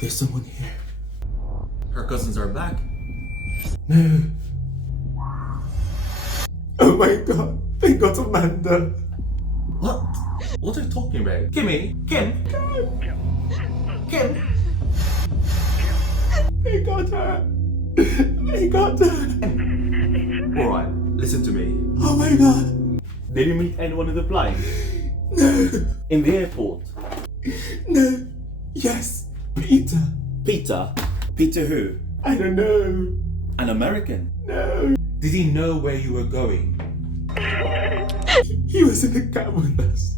There's someone here. Her cousins are back. No. Oh my god, they got Amanda. What? What are you talking about? Kimmy? Kim? Kim? They got her. They got her. Alright, listen to me. Oh my god. Did you meet anyone in the plane? No. In the airport? No. Yes. Peter. Peter? Peter who? I don't know. An American? No. Did he know where you were going? He was in the cab with us.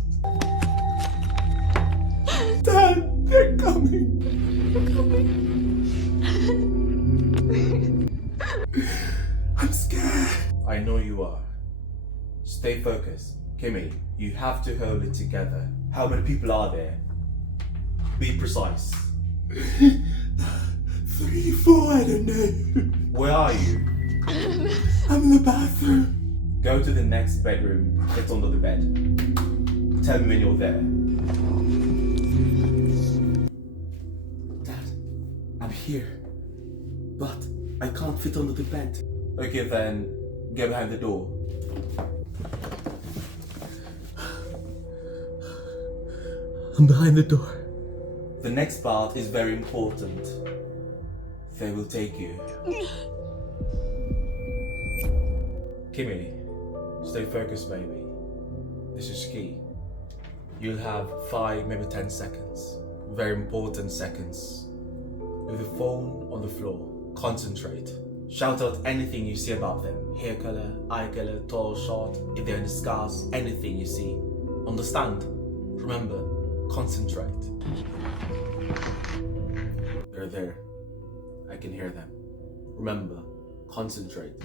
Dad, they're coming. I'm scared. I know you are. Stay focused. Kimmy, you have to hold it together. How many people are there? Be precise. 3, 4, I don't know. Where are you? I'm in the bathroom. Go to the next bedroom, get under the bed. Tell me when you're there. Dad, I'm here. But I can't fit under the bed. Okay then, get behind the door. I'm behind the door. The next part is very important. They will take you. Kimmy, stay focused, baby. This is key. You'll have 5, maybe 10 seconds. Very important seconds. With the phone on the floor, concentrate. Shout out anything you see about them. Hair color, eye color, tall, short, if they're in scars, anything you see. Understand? Remember, concentrate. They're there. I can hear them. Remember, concentrate.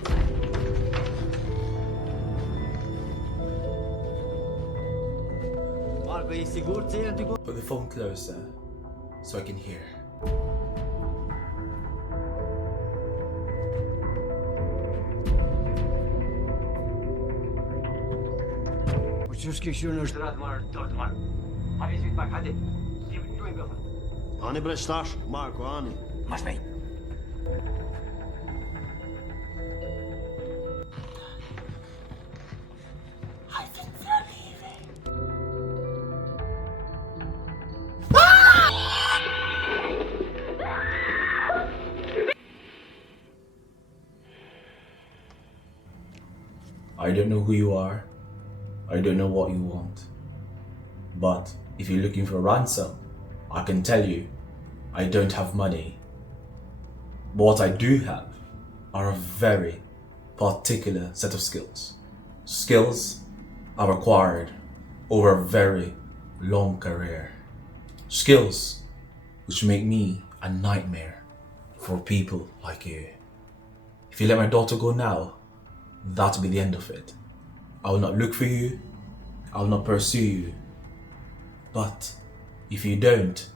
Put the phone closer so I can hear. وتشوف كيف شو نشترات مال دولت مال حبيبي سويت معك حدا جيب شو يبغى أنا برستاش ماركو أنا مش بعيد I think they're leaving. I don't know who you are. I don't know what you want. But if you're looking for ransom, I can tell you, I don't have money. But what I do have are a very particular set of skills. Skills I've acquired over a very long career. Skills which make me a nightmare for people like you. If you let my daughter go now, that'll be the end of it. I will not look for you. I will not pursue you. But if you don't,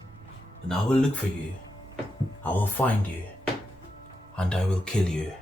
then I will look for you. I will find you. And I will kill you.